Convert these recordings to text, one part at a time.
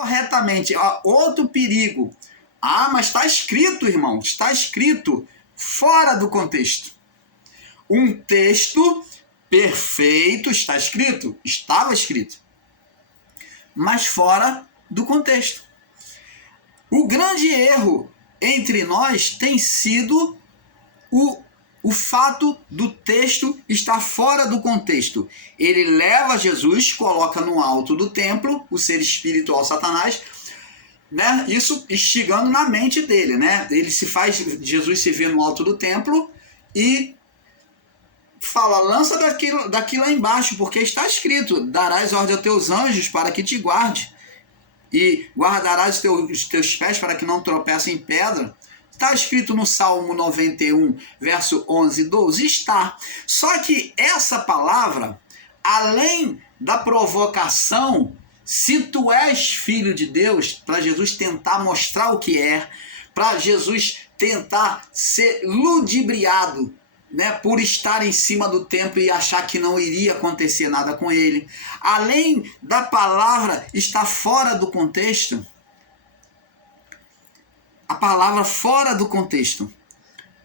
corretamente. Outro perigo. Mas está escrito, irmão, está escrito fora do contexto. Um texto perfeito está escrito, estava escrito, mas fora do contexto. O grande erro entre nós tem sido o fato do texto estar fora do contexto. Ele leva Jesus, coloca no alto do templo, o ser espiritual Satanás, né? Isso instigando na mente dele, né? Jesus se vê no alto do templo e fala, lança daqui lá embaixo, porque está escrito, darás ordem aos teus anjos para que te guarde, e guardarás os teus pés para que não tropecem em pedra. Está escrito no Salmo 91, verso 11 e 12? Está. Só que essa palavra, além da provocação, se tu és filho de Deus, para Jesus tentar mostrar o que é, para Jesus tentar ser ludibriado, né, por estar em cima do templo e achar que não iria acontecer nada com ele. Além da palavra estar fora do contexto, a palavra fora do contexto.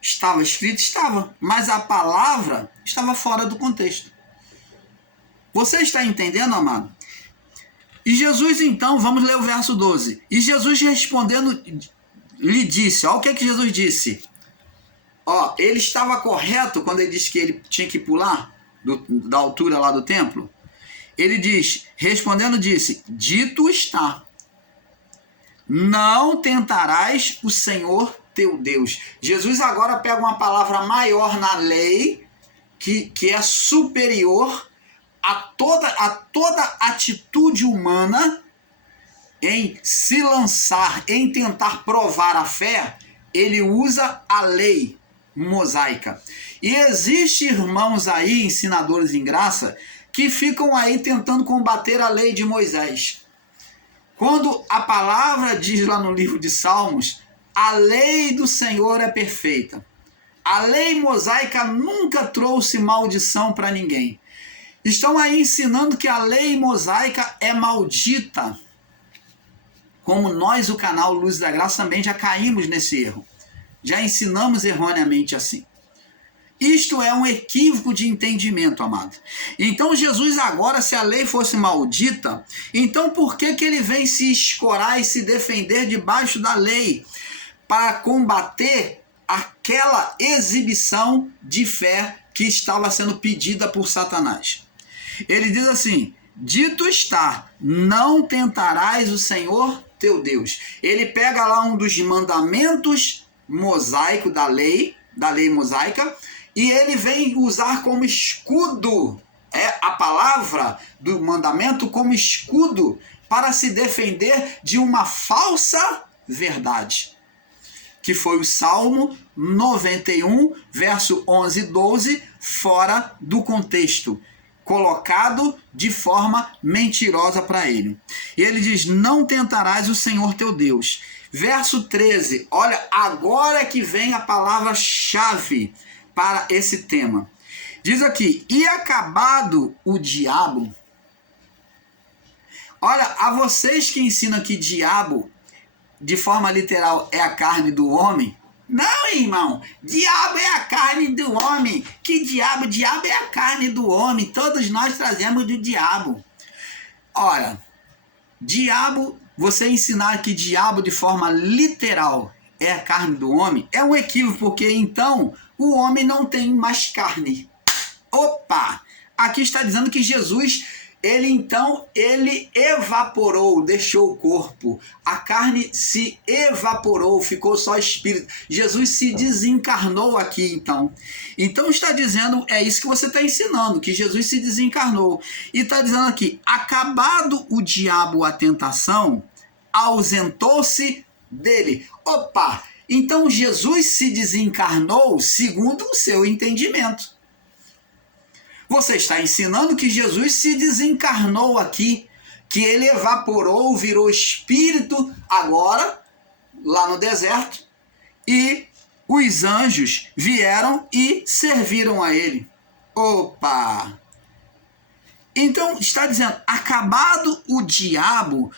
Estava escrito? Estava. Mas a palavra estava fora do contexto. Você está entendendo, amado? E Jesus, então, vamos ler o verso 12. E Jesus respondendo, lhe disse, olha o que Jesus disse. Ele estava correto quando ele disse que ele tinha que pular da altura lá do templo. Ele diz, respondendo, disse, dito está, não tentarás o Senhor teu Deus. Jesus agora pega uma palavra maior na lei, que é superior a toda atitude humana em se lançar, em tentar provar a fé. Ele usa a lei mosaica. E existe irmãos aí, ensinadores em graça, que ficam aí tentando combater a lei de Moisés. Quando a palavra diz lá no livro de Salmos, a lei do Senhor é perfeita. A lei mosaica nunca trouxe maldição para ninguém. Estão aí ensinando que a lei mosaica é maldita. Como nós, o canal Luz da Graça, também já caímos nesse erro. Já ensinamos erroneamente assim. Isto é um equívoco de entendimento, amado. Então Jesus agora, se a lei fosse maldita, então por que ele vem se escorar e se defender debaixo da lei? Para combater aquela exibição de fé que estava sendo pedida por Satanás. Ele diz assim, dito está, não tentarás o Senhor teu Deus. Ele pega lá um dos mandamentos mosaico da lei mosaica, e ele vem usar como escudo a palavra do mandamento como escudo para se defender de uma falsa verdade, que foi o Salmo 91, verso 11 e 12, fora do contexto, colocado de forma mentirosa para ele. E ele diz, não tentarás o Senhor teu Deus. Verso 13, olha, agora é que vem a palavra-chave para esse tema. Diz aqui, e acabado o diabo... Olha, a vocês que ensinam que diabo, de forma literal, é a carne do homem... Não, irmão, diabo é a carne do homem. Que diabo? Diabo é a carne do homem. Todos nós trazemos do diabo. Ora, diabo... Você ensinar que diabo de forma literal é a carne do homem é um equívoco, porque então o homem não tem mais carne. Opa! Aqui está dizendo que Jesus, ele evaporou, deixou o corpo. A carne se evaporou, ficou só espírito. Jesus se desencarnou aqui então. Então está dizendo, é isso que você está ensinando, que Jesus se desencarnou. E está dizendo aqui, acabado o diabo a tentação, ausentou-se dele. Opa! Então Jesus se desencarnou segundo o seu entendimento. Você está ensinando que Jesus se desencarnou aqui, que ele evaporou, virou espírito agora, lá no deserto, e os anjos vieram e serviram a ele. Opa! Então está dizendo, acabado o diabo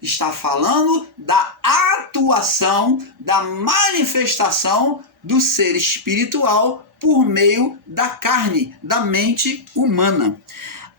está falando da atuação, da manifestação do ser espiritual por meio da carne, da mente humana.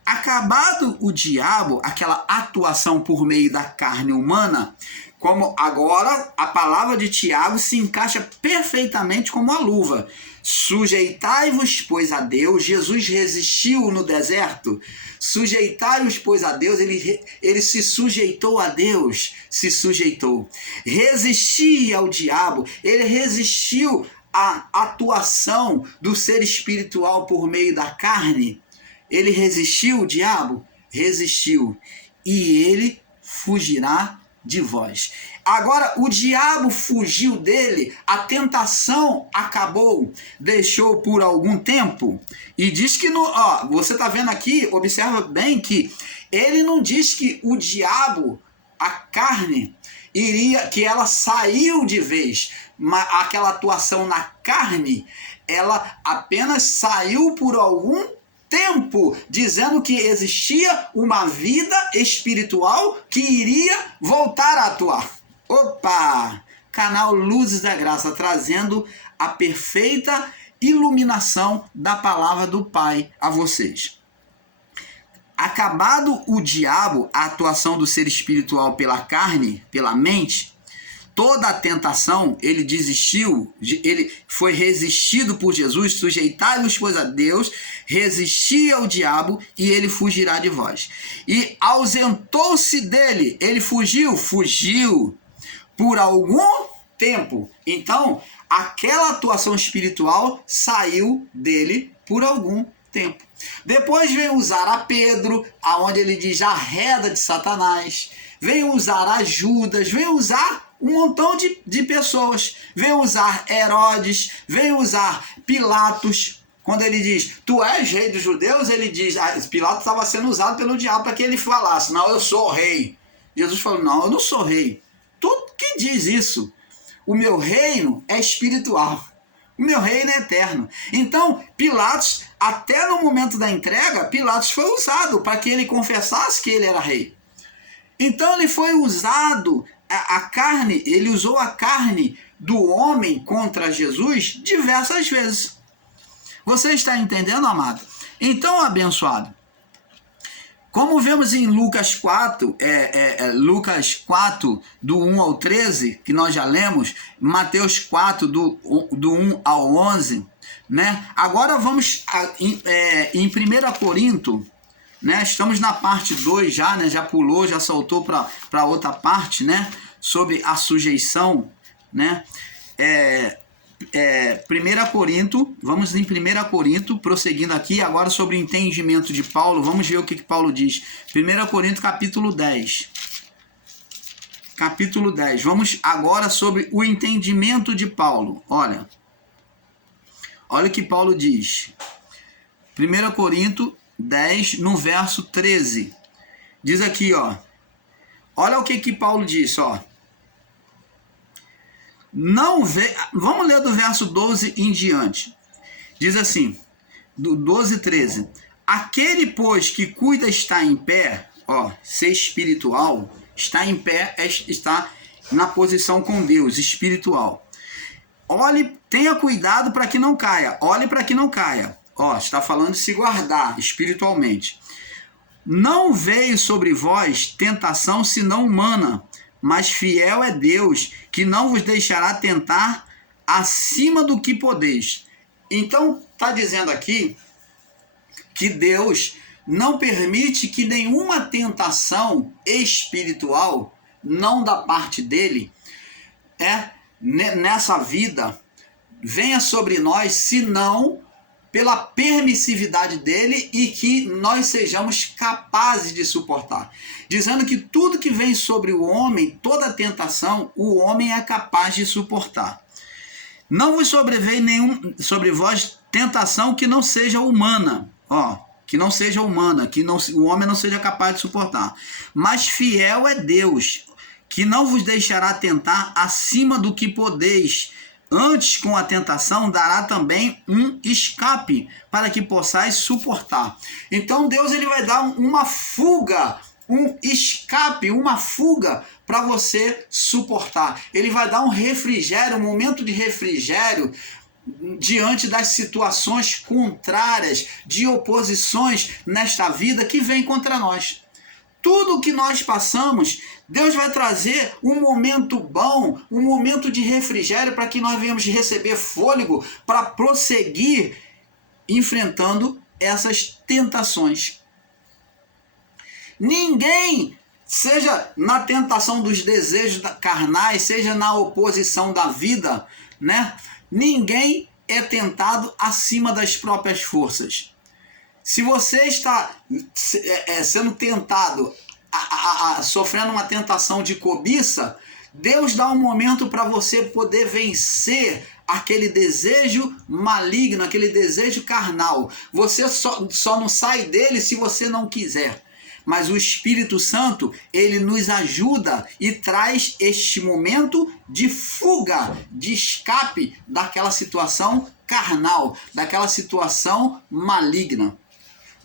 Acabado o diabo, aquela atuação por meio da carne humana, como agora a palavra de Tiago se encaixa perfeitamente como a luva. Sujeitai-vos, pois, a Deus. Jesus resistiu no deserto. Sujeitai-vos, pois, a Deus. Ele se sujeitou a Deus. Se sujeitou. Resisti ao diabo. Ele resistiu à atuação do ser espiritual por meio da carne. Ele resistiu, o diabo? Resistiu. E ele fugirá de vós. Agora, o diabo fugiu dele, a tentação acabou, deixou por algum tempo, e diz que, você está vendo aqui, observa bem que ele não diz que o diabo, a carne, que ela saiu de vez, mas aquela atuação na carne, ela apenas saiu por algum tempo, dizendo que existia uma vida espiritual que iria voltar a atuar. Opa! Canal Luzes da Graça, trazendo a perfeita iluminação da palavra do Pai a vocês. Acabado o diabo, a atuação do ser espiritual pela carne, pela mente, toda a tentação, ele desistiu, ele foi resistido por Jesus, sujeitai-vos, pois, a Deus, resisti ao diabo e ele fugirá de vós. E ausentou-se dele, ele fugiu por algum tempo. Então, aquela atuação espiritual saiu dele por algum tempo. Depois vem usar a Pedro, aonde ele diz arreda de Satanás, vem usar a Judas, vem usar um montão de pessoas, vem usar Herodes, vem usar Pilatos. Quando ele diz, tu és rei dos judeus, ele diz, Pilatos estava sendo usado pelo diabo para que ele falasse, não, eu sou rei. Jesus falou, não, eu não sou rei. Tu que diz isso? O meu reino é espiritual. O meu reino é eterno. Então, Pilatos, até no momento da entrega, Pilatos foi usado para que ele confessasse que ele era rei. Então, ele foi usado, a carne, ele usou a carne do homem contra Jesus diversas vezes. Você está entendendo, amado? Então, abençoado, como vemos em Lucas 4, Lucas 4, do 1 ao 13, que nós já lemos, Mateus 4, do 1 ao 11, né? Agora vamos em 1 Corinto, né? Estamos na parte 2 já, né? Já pulou, já saltou para outra parte, né? Sobre a sujeição, né? 1 Corinto, vamos em 1 Corinto, prosseguindo aqui, agora sobre o entendimento de Paulo, vamos ver o que Paulo diz. 1 Corinto, capítulo 10. Capítulo 10. Vamos agora sobre o entendimento de Paulo. Olha o que Paulo diz. 1 Corinto 10, no verso 13. Diz aqui, ó. Olha o que Paulo diz, ó. Vamos ler do verso 12 em diante. Diz assim, do 12 e 13. Aquele, pois, que cuida está em pé, ó, ser espiritual, está em pé, está na posição com Deus, espiritual. Olhe, tenha cuidado para que não caia. Olhe para que não caia. Ó, está falando de se guardar espiritualmente. Não veio sobre vós tentação senão humana, mas fiel é Deus, que não vos deixará tentar acima do que podeis. Então, está dizendo aqui que Deus não permite que nenhuma tentação espiritual, não da parte dele, nessa vida, venha sobre nós, senão pela permissividade dele e que nós sejamos capazes de suportar. Dizendo que tudo que vem sobre o homem, toda tentação, o homem é capaz de suportar. Não vos sobreveio sobre vós tentação que não seja humana, que não seja humana, que o homem não seja capaz de suportar. Mas fiel é Deus, que não vos deixará tentar acima do que podeis, Antes, com a tentação, dará também um escape para que possais suportar. Então Deus ele vai dar uma fuga, um escape, uma fuga para você suportar. Ele vai dar um refrigério, um momento de refrigério diante das situações contrárias, de oposições nesta vida que vem contra nós. Tudo que nós passamos, Deus vai trazer um momento bom, um momento de refrigério para que nós venhamos receber fôlego para prosseguir enfrentando essas tentações. Ninguém, seja na tentação dos desejos carnais, seja na oposição da vida, né? Ninguém é tentado acima das próprias forças. Se você está sendo tentado, sofrendo uma tentação de cobiça, Deus dá um momento para você poder vencer aquele desejo maligno, aquele desejo carnal. Você só não sai dele se você não quiser. Mas o Espírito Santo, ele nos ajuda e traz este momento de fuga, de escape daquela situação carnal, daquela situação maligna,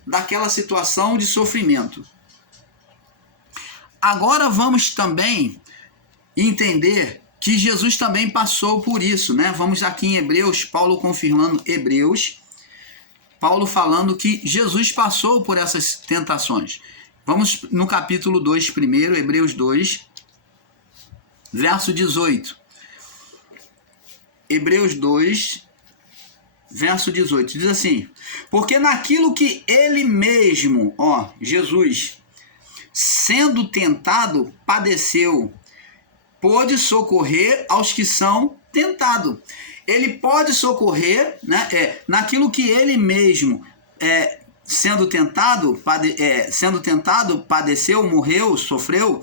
daquela situação de sofrimento. Agora vamos também entender que Jesus também passou por isso, né? Vamos aqui em Hebreus, Paulo confirmando Hebreus, Paulo falando que Jesus passou por essas tentações. Vamos no capítulo 2 primeiro, Hebreus 2, verso 18. Hebreus 2, verso 18, diz assim: porque naquilo que ele mesmo, Jesus, sendo tentado, padeceu, pôde socorrer aos que são tentados. Ele pode socorrer, né, naquilo que ele mesmo sendo tentado, padeceu, morreu, sofreu,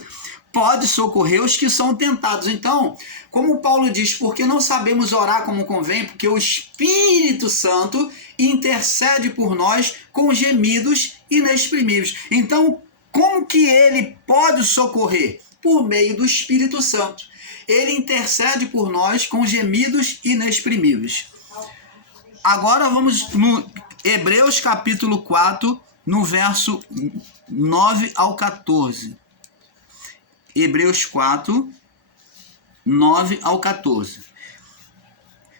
pode socorrer os que são tentados. Então, como Paulo diz, porque não sabemos orar como convém, porque o Espírito Santo intercede por nós com gemidos inexprimíveis. Então, como que ele pode socorrer? Por meio do Espírito Santo. Ele intercede por nós com gemidos inexprimíveis. Agora vamos no Hebreus capítulo 4, no verso 9 ao 14. Hebreus 4, 9 ao 14.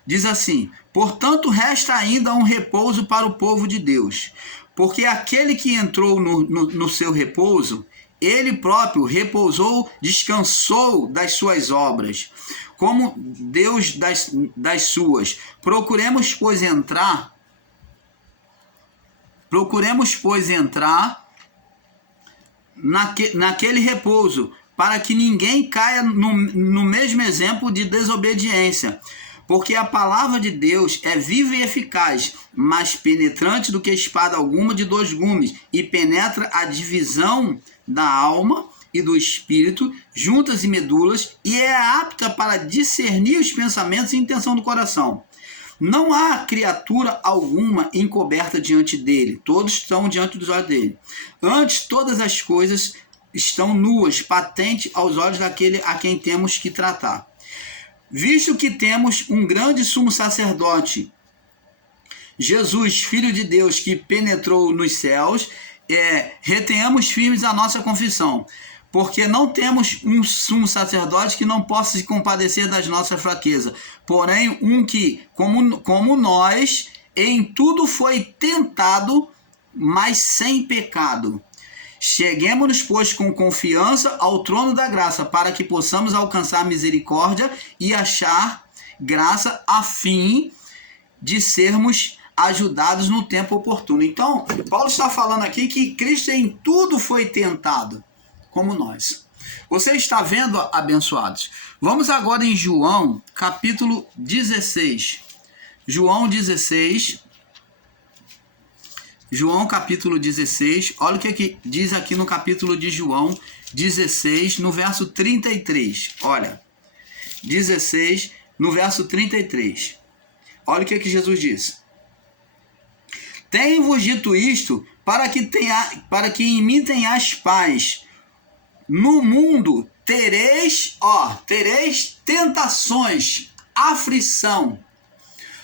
Diz assim: portanto, resta ainda um repouso para o povo de Deus, porque aquele que entrou no seu repouso, ele próprio repousou, descansou das suas obras, como Deus das suas. Procuremos, pois, entrar naquele repouso, para que ninguém caia no mesmo exemplo de desobediência. Porque a palavra de Deus é viva e eficaz, mais penetrante do que espada alguma de dois gumes, e penetra a divisão da alma e do espírito, juntas e medulas, e é apta para discernir os pensamentos e intenção do coração. Não há criatura alguma encoberta diante dele, todos estão diante dos olhos dele. Antes, todas as coisas estão nuas, patentes aos olhos daquele a quem temos que tratar. Visto que temos um grande sumo sacerdote, Jesus, Filho de Deus, que penetrou nos céus, retenhamos firmes a nossa confissão, porque não temos um sumo sacerdote que não possa se compadecer das nossas fraquezas, porém um que, como nós, em tudo foi tentado, mas sem pecado. Cheguemo-nos, pois, com confiança ao trono da graça, para que possamos alcançar misericórdia e achar graça, a fim de sermos ajudados no tempo oportuno. Então, Paulo está falando aqui que Cristo em tudo foi tentado, como nós. Você está vendo, abençoados? Vamos agora em João, capítulo 16. João 16. João, capítulo 16. Olha o que diz aqui no capítulo de João 16, no verso 33. Olha, 16, no verso 33. Olha o que Jesus diz. Tenho-vos dito isto para que em mim tenhais paz. No mundo tereis tentações. aflição.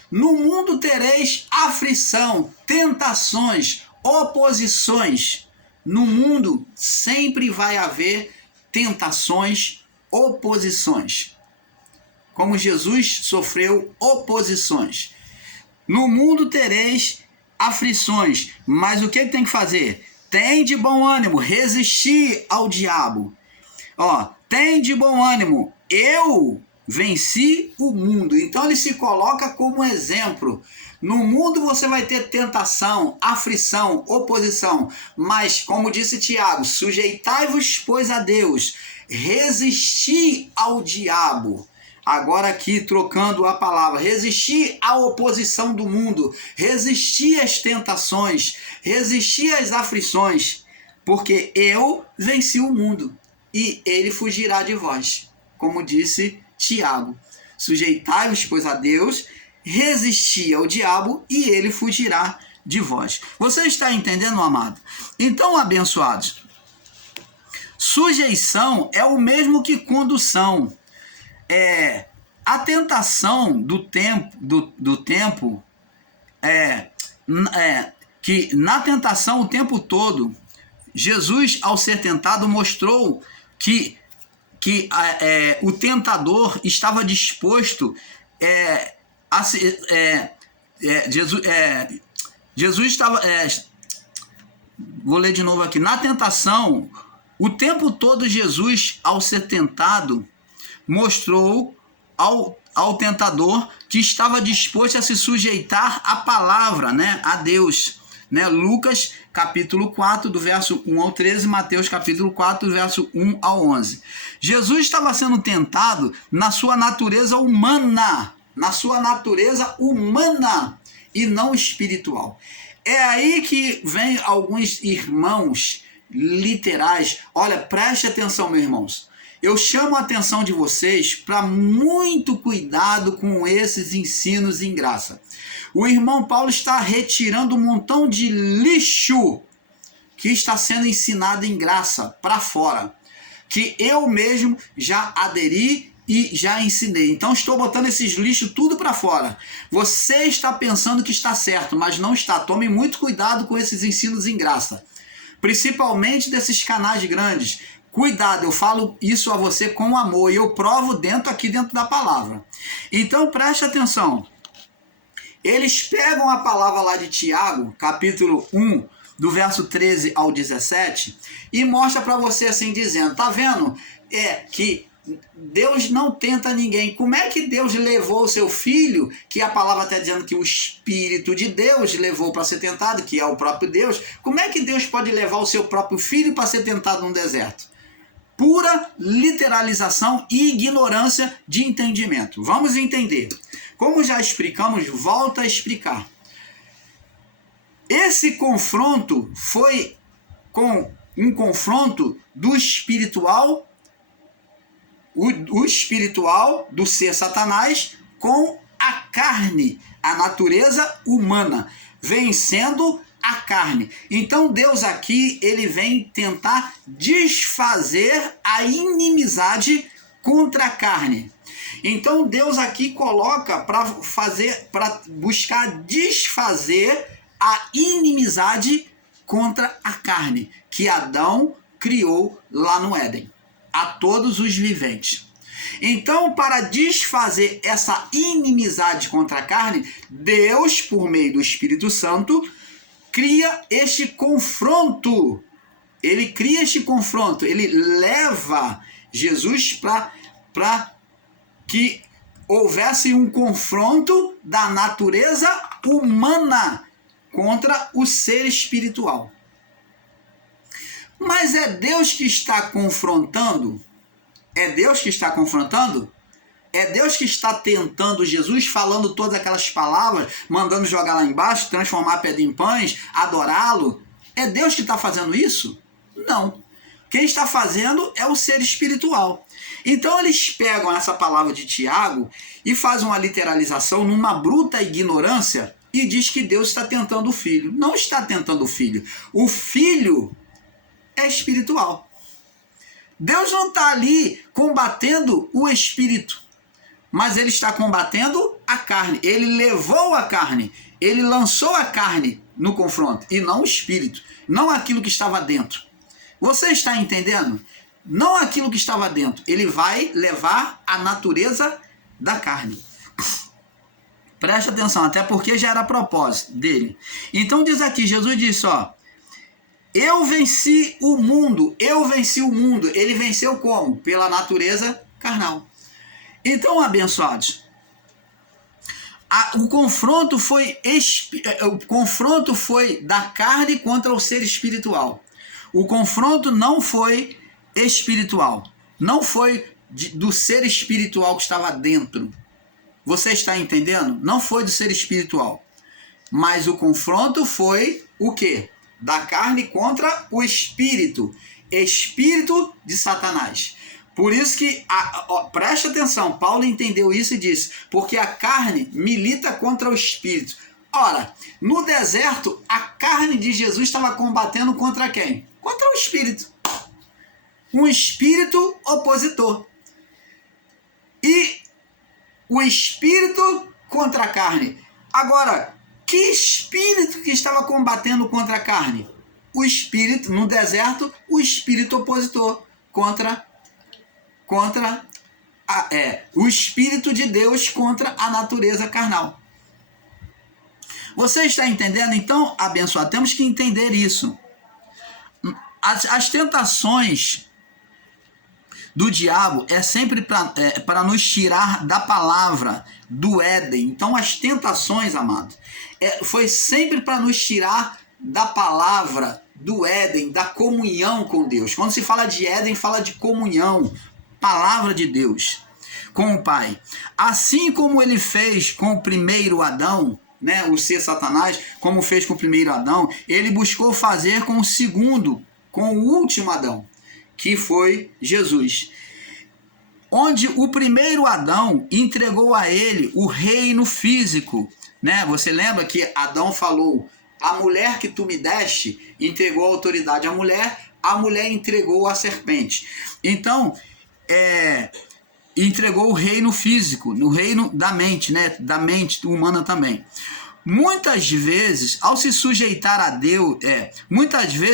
No mundo tereis aflição, tentações, oposições. No mundo sempre vai haver tentações, oposições. Como Jesus sofreu oposições. No mundo tereis aflições, mas o que tem que fazer? Tem de bom ânimo, resistir ao diabo. Tem de bom ânimo, eu venci o mundo. Então ele se coloca como exemplo. No mundo você vai ter tentação, aflição, oposição, mas como disse Tiago, sujeitai-vos, pois, a Deus, resistir ao diabo. Agora aqui trocando a palavra, resistir à oposição do mundo, resistir às tentações, resistir às aflições, porque eu venci o mundo e ele fugirá de vós. Como disse Tiago, sujeitai-vos, pois, a Deus, resistir ao diabo e ele fugirá de vós. Você está entendendo, amado? Então, abençoados, sujeição é o mesmo que condução. A tentação do tempo que na tentação o tempo todo, Jesus, ao ser tentado, mostrou que o tentador estava disposto Jesus estava... vou ler de novo aqui. Na tentação, o tempo todo Jesus, ao ser tentado, mostrou ao tentador que estava disposto a se sujeitar à palavra, né, a Deus. Né? Lucas capítulo 4, do verso 1 ao 13, Mateus capítulo 4, do verso 1 ao 11. Jesus estava sendo tentado na sua natureza humana, e não espiritual. É aí que vem alguns irmãos literais. Olha, preste atenção, meus irmãos. Eu chamo a atenção de vocês para muito cuidado com esses ensinos em graça. O irmão Paulo está retirando um montão de lixo que está sendo ensinado em graça para fora, que eu mesmo já aderi e já ensinei. Então estou botando esses lixos tudo para fora. Você está pensando que está certo, mas não está. Tome muito cuidado com esses ensinos em graça, principalmente desses canais grandes. Cuidado, eu falo isso a você com amor e eu provo aqui dentro da palavra. Então preste atenção. Eles pegam a palavra lá de Tiago, capítulo 1, do verso 13 ao 17, e mostra para você assim dizendo, tá vendo? Que Deus não tenta ninguém. Como é que Deus levou o seu filho, que a palavra está dizendo que o Espírito de Deus levou para ser tentado, que é o próprio Deus, como é que Deus pode levar o seu próprio filho para ser tentado num deserto? Pura literalização e ignorância de entendimento. Vamos entender. Como já explicamos, volto a explicar. Esse confronto foi com um confronto do espiritual, o espiritual do ser Satanás com a carne, a natureza humana, vencendo a carne. Então Deus aqui, ele vem tentar desfazer a inimizade contra a carne. Então Deus aqui coloca para buscar desfazer a inimizade contra a carne que Adão criou lá no Éden, a todos os viventes. Então, para desfazer essa inimizade contra a carne, Deus, por meio do Espírito Santo, cria este confronto. Ele cria este confronto. Ele leva Jesus para que houvesse um confronto da natureza humana contra o ser espiritual. Mas é Deus que está confrontando? É Deus que está confrontando? É Deus que está tentando Jesus, falando todas aquelas palavras, mandando jogar lá embaixo, transformar a pedra em pães, adorá-lo? É Deus que está fazendo isso? Não. Quem está fazendo é o ser espiritual. Então eles pegam essa palavra de Tiago e fazem uma literalização numa bruta ignorância e diz que Deus está tentando o filho. Não está tentando o filho. O filho é espiritual. Deus não está ali combatendo o espírito. mas ele está combatendo a carne. Ele levou a carne, ele lançou a carne no confronto, e não o espírito, não aquilo que estava dentro. Você está entendendo? Não aquilo que estava dentro. Ele vai levar a natureza da carne. Preste atenção, até porque já era propósito dele. Então diz aqui, Jesus disse, ó, eu venci o mundo, eu venci o mundo. Ele venceu como? Pela natureza carnal. Então, abençoados, o confronto foi da carne contra o ser espiritual. O confronto não foi espiritual, não foi do ser espiritual que estava dentro. Você está entendendo? Não foi do ser espiritual. Mas o confronto foi o quê? Da carne contra o espírito. Espírito de Satanás. Por isso que, preste atenção, Paulo entendeu isso e disse, porque a carne milita contra o espírito. Ora, no deserto, a carne de Jesus estava combatendo contra quem? Contra o espírito. Um espírito opositor. E o espírito contra a carne. Agora, que espírito que estava combatendo contra a carne? O espírito, no deserto, o espírito opositor o espírito de Deus contra a natureza carnal. Você está entendendo? Então, abençoado, temos que entender isso. As tentações do diabo é sempre para nos tirar da palavra, do Éden. Então as tentações, amado, foi sempre para nos tirar da palavra, do Éden, da comunhão com Deus. Quando se fala de Éden, fala de comunhão, palavra de Deus com o Pai. Assim como ele fez com o primeiro Adão, né, o ser Satanás, como fez com o primeiro Adão, ele buscou fazer com o segundo, com o último Adão, que foi Jesus. Onde o primeiro Adão entregou a ele o reino físico, né? Você lembra que Adão falou, a mulher que tu me deste entregou a autoridade à mulher, a mulher entregou a serpente. Então, entregou o reino físico, no reino da mente, né? Da mente humana também. Muitas vezes, ao se sujeitar a Deus,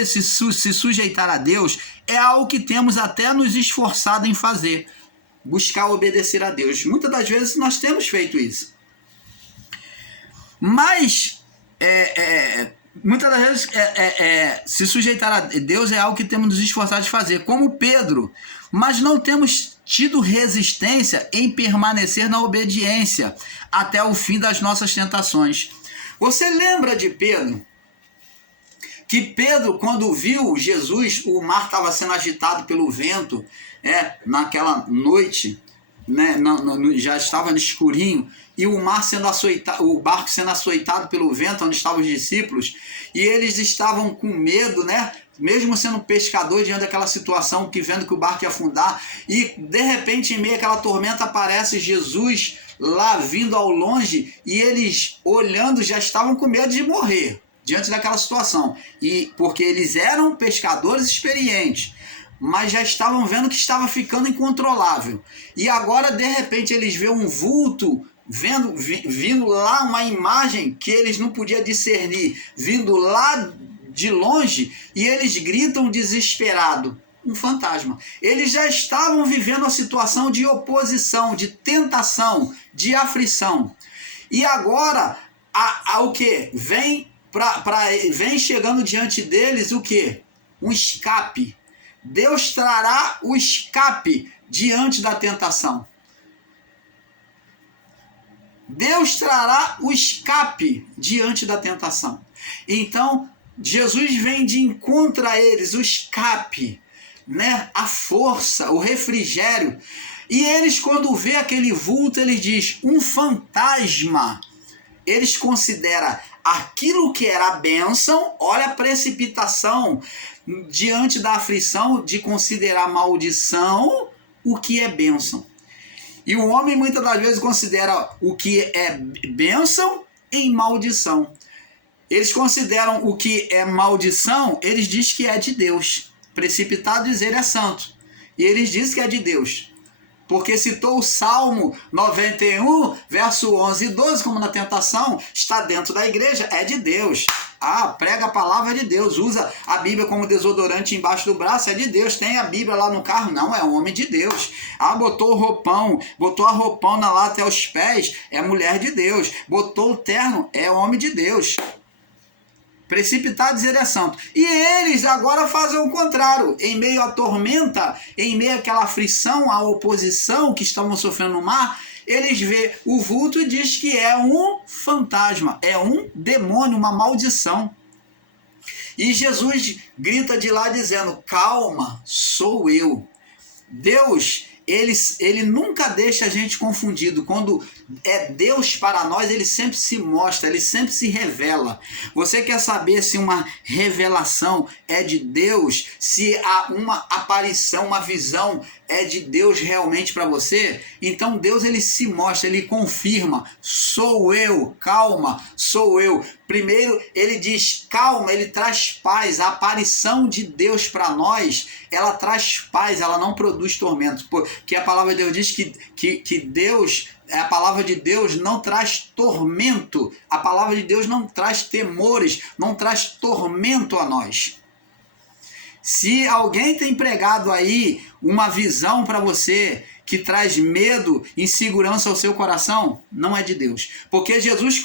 se sujeitar a Deus é algo que temos até nos esforçado em fazer, buscar obedecer a Deus. Muitas das vezes nós temos feito isso. Mas, muitas das vezes, se sujeitar a Deus é algo que temos nos esforçado de fazer, como Pedro, mas não temos tido resistência em permanecer na obediência até o fim das nossas tentações. Você lembra de Pedro? Que Pedro, quando viu Jesus, o mar estava sendo agitado pelo vento, naquela noite, né, já estava no escurinho, e o mar sendo açoitado, o barco sendo açoitado pelo vento, onde estavam os discípulos, e eles estavam com medo, né? Mesmo sendo pescador, diante daquela situação, que vendo que o barco ia afundar, e de repente, em meio àquela tormenta, aparece Jesus lá vindo ao longe, e eles olhando já estavam com medo de morrer diante daquela situação, e porque eles eram pescadores experientes, mas já estavam vendo que estava ficando incontrolável. E agora, de repente, eles veem um vulto vindo lá, uma imagem que eles não podiam discernir, vindo lá de longe, e eles gritam desesperado, um fantasma. Eles já estavam vivendo a situação de oposição, de tentação, de aflição. E agora, o que? Vem chegando diante deles o que? Um escape. Deus trará o escape diante da tentação. Deus trará o escape diante da tentação. Então, Jesus vem de encontro a eles, o escape, né? A força, o refrigério. E eles, quando vê aquele vulto, eles dizem, um fantasma. Eles consideram aquilo que era a bênção, olha a precipitação diante da aflição de considerar maldição o que é bênção. E o homem muitas das vezes considera o que é bênção em maldição. Eles consideram o que é maldição, eles dizem que é de Deus. Precipitado dizer é santo. E eles dizem que é de Deus. porque citou o Salmo 91, verso 11 e 12, como na tentação, está dentro da igreja, é de Deus. Prega a palavra de Deus, usa a Bíblia como desodorante embaixo do braço, é de Deus. Tem a Bíblia lá no carro? Não, é homem de Deus. Botou o roupão, botou a roupona lá até os pés, é mulher de Deus. Botou o terno, é homem de Deus. Precipitados, ele é santo. E eles agora fazem o contrário. Em meio à tormenta, em meio àquela aflição, à oposição que estavam sofrendo no mar, eles vê o vulto e diz que é um fantasma, é um demônio, uma maldição. E Jesus grita de lá dizendo: calma, sou eu. Deus, ele nunca deixa a gente confundido. Quando é Deus para nós, ele sempre se mostra, ele sempre se revela. Você quer saber se uma revelação é de Deus, se há uma aparição, uma visão é de Deus realmente para você? Então Deus, ele se mostra, ele confirma: sou eu, calma, sou eu. Primeiro ele diz calma, ele traz paz. A aparição de Deus para nós, ela traz paz, ela não produz tormento, porque a palavra de Deus diz que Deus, a palavra de Deus não traz tormento, a palavra de Deus não traz temores, não traz tormento a nós. Se alguém tem pregado aí uma visão para você que traz medo, insegurança ao seu coração, não é de Deus. Porque Jesus,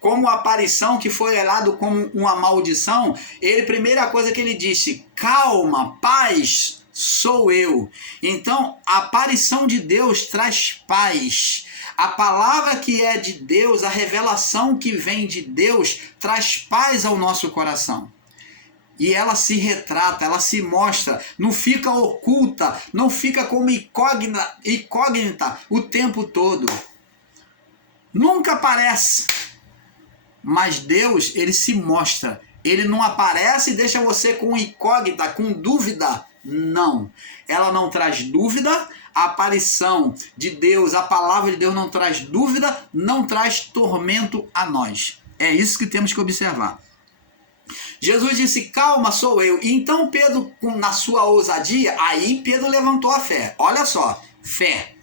como aparição que foi elado como uma maldição, primeira coisa que ele disse: calma, paz, sou eu. Então, a aparição de Deus traz paz. A palavra que é de Deus, a revelação que vem de Deus, traz paz ao nosso coração. E ela se retrata, ela se mostra, não fica oculta, não fica como incógnita o tempo todo. Nunca aparece. Mas Deus, ele se mostra. Ele não aparece e deixa você com incógnita, com dúvida. Não. Ela não traz dúvida. A aparição de Deus, a palavra de Deus não traz dúvida, não traz tormento a nós. É isso que temos que observar. Jesus disse: calma, sou eu. E então Pedro, na sua ousadia, aí Pedro levantou a fé. Olha só, fé.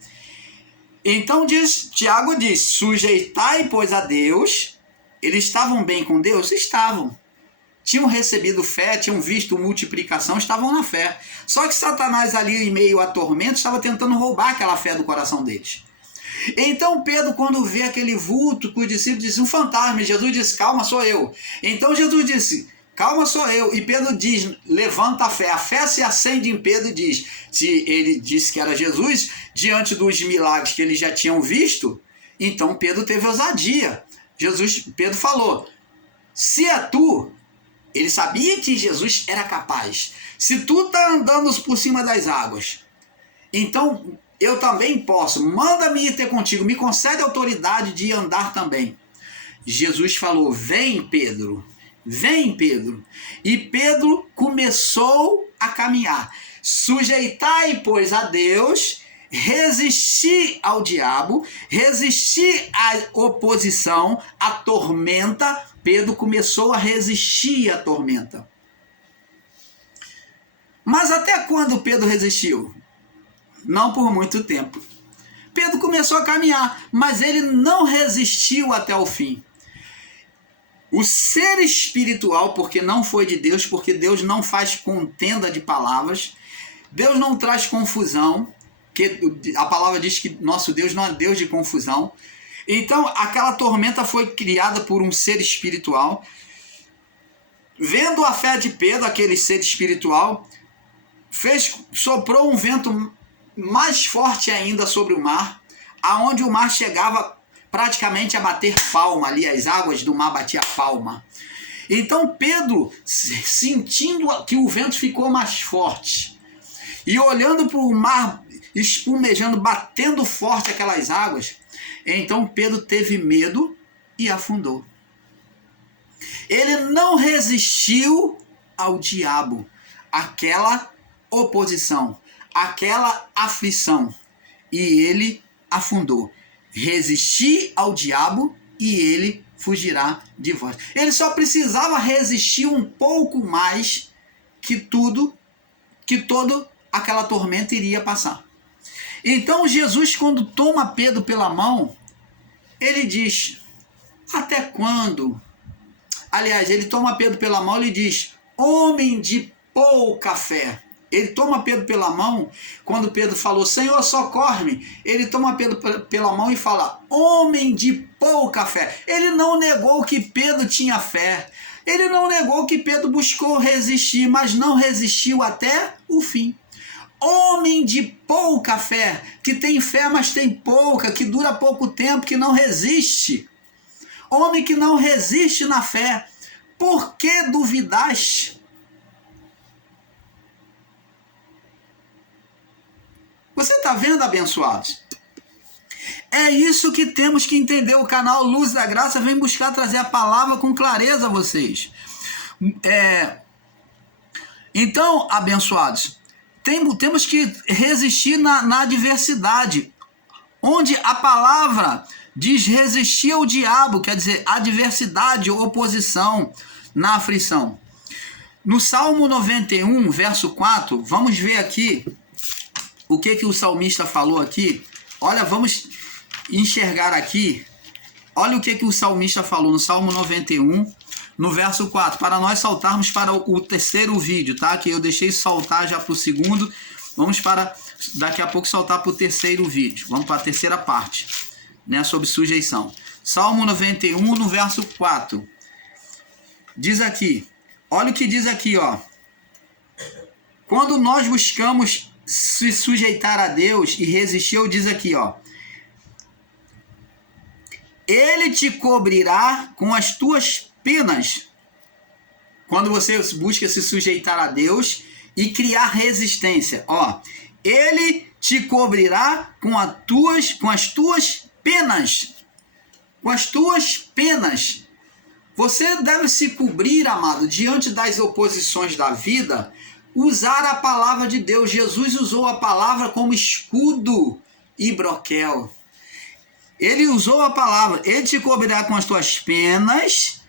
Então Tiago diz: sujeitai, pois, a Deus. Eles estavam bem com Deus? Estavam. Tinham recebido fé, tinham visto multiplicação, estavam na fé. Só que Satanás ali, em meio a tormento, estava tentando roubar aquela fé do coração deles. Então Pedro, quando vê aquele vulto que os discípulos dizem: um fantasma, Jesus disse: calma, sou eu. Então Jesus disse: calma, sou eu. E Pedro diz: levanta a fé. A fé se acende em Pedro e diz: se ele disse que era Jesus, diante dos milagres que eles já tinham visto, então Pedro teve ousadia. Pedro falou: se é tu, ele sabia que Jesus era capaz. Se tu está andando por cima das águas, então eu também posso. Manda-me ir ter contigo, me concede autoridade de andar também. Jesus falou: vem, Pedro. Vem, Pedro. E Pedro começou a caminhar. Sujeitai, pois, a Deus, resistir ao diabo, resistir à oposição, à tormenta. Pedro começou a resistir à tormenta. Mas até quando Pedro resistiu? Não por muito tempo. Pedro começou a caminhar, mas ele não resistiu até o fim. O ser espiritual, porque não foi de Deus, porque Deus não faz contenda de palavras, Deus não traz confusão, que a palavra diz que nosso Deus não é Deus de confusão. Então aquela tormenta foi criada por um ser espiritual. Vendo a fé de Pedro, aquele ser espiritual, soprou um vento mais forte ainda sobre o mar, aonde o mar chegava praticamente a bater palma ali, as águas do mar batiam palma. Então Pedro, sentindo que o vento ficou mais forte e olhando para o mar espumejando, batendo forte aquelas águas, então Pedro teve medo e afundou. Ele não resistiu ao diabo, aquela oposição, aquela aflição, e ele afundou. Resistir ao diabo e ele fugirá de vós. Ele só precisava resistir um pouco mais que toda aquela tormenta iria passar. Então Jesus, quando toma Pedro pela mão, ele diz: até quando? Aliás, ele toma Pedro pela mão e diz: homem de pouca fé. Ele toma Pedro pela mão, quando Pedro falou: Senhor, socorre-me. Ele toma Pedro pela mão e fala: homem de pouca fé. Ele não negou que Pedro tinha fé. Ele não negou que Pedro buscou resistir, mas não resistiu até o fim. Homem de pouca fé, que tem fé, mas tem pouca, que dura pouco tempo, que não resiste. Homem que não resiste na fé. Por que duvidaste? Você está vendo, abençoados? É isso que temos que entender. O canal Luz da Graça vem buscar trazer a palavra com clareza a vocês. Então, abençoados, temos que resistir na adversidade. Onde a palavra diz resistir ao diabo, quer dizer, adversidade, oposição, na aflição. No Salmo 91, verso 4, vamos ver aqui o que o salmista falou aqui. Olha, vamos enxergar aqui. Olha o que o salmista falou no Salmo 91, no verso 4. Para nós saltarmos para o terceiro vídeo, tá? Que eu deixei saltar já para o segundo. Vamos para, daqui a pouco, saltar para o terceiro vídeo. Vamos para a terceira parte, né? Sobre sujeição. Salmo 91, no verso 4. Diz aqui. Olha o que diz aqui, ó. Quando nós buscamos se sujeitar a Deus e resistir, diz aqui, ó: Ele te cobrirá com as tuas penas. Quando você busca se sujeitar a Deus e criar resistência, ó, Ele te cobrirá com as tuas penas. Com as tuas penas. Você deve se cobrir, amado, diante das oposições da vida, usar a palavra de Deus. Jesus usou a palavra como escudo e broquel. Ele usou a palavra: Ele te cobrirá com as tuas penas,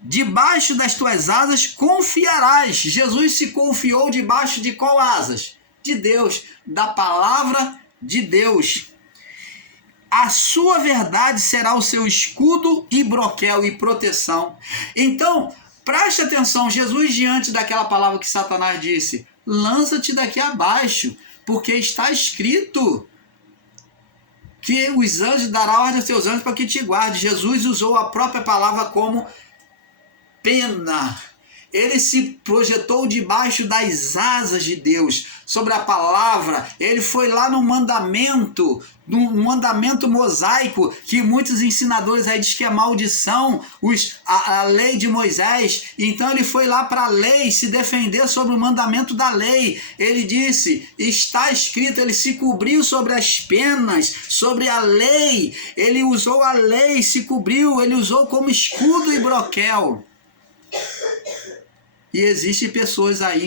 debaixo das tuas asas confiarás. Jesus se confiou debaixo de qual asas? De Deus, da palavra de Deus. A sua verdade será o seu escudo e broquel e proteção. Então, preste atenção, Jesus, diante daquela palavra que Satanás disse: lança-te daqui abaixo, porque está escrito que os anjos dará ordem aos seus anjos para que te guarde. Jesus usou a própria palavra como pena. Ele se projetou debaixo das asas de Deus, sobre a palavra. Ele foi lá no mandamento mosaico, que muitos ensinadores aí dizem que é maldição, a lei de Moisés. Então ele foi lá para a lei se defender sobre o mandamento da lei. Ele disse: está escrito. Ele se cobriu sobre as penas, sobre a lei. Ele usou a lei, se cobriu, ele usou como escudo e broquel. E existem pessoas aí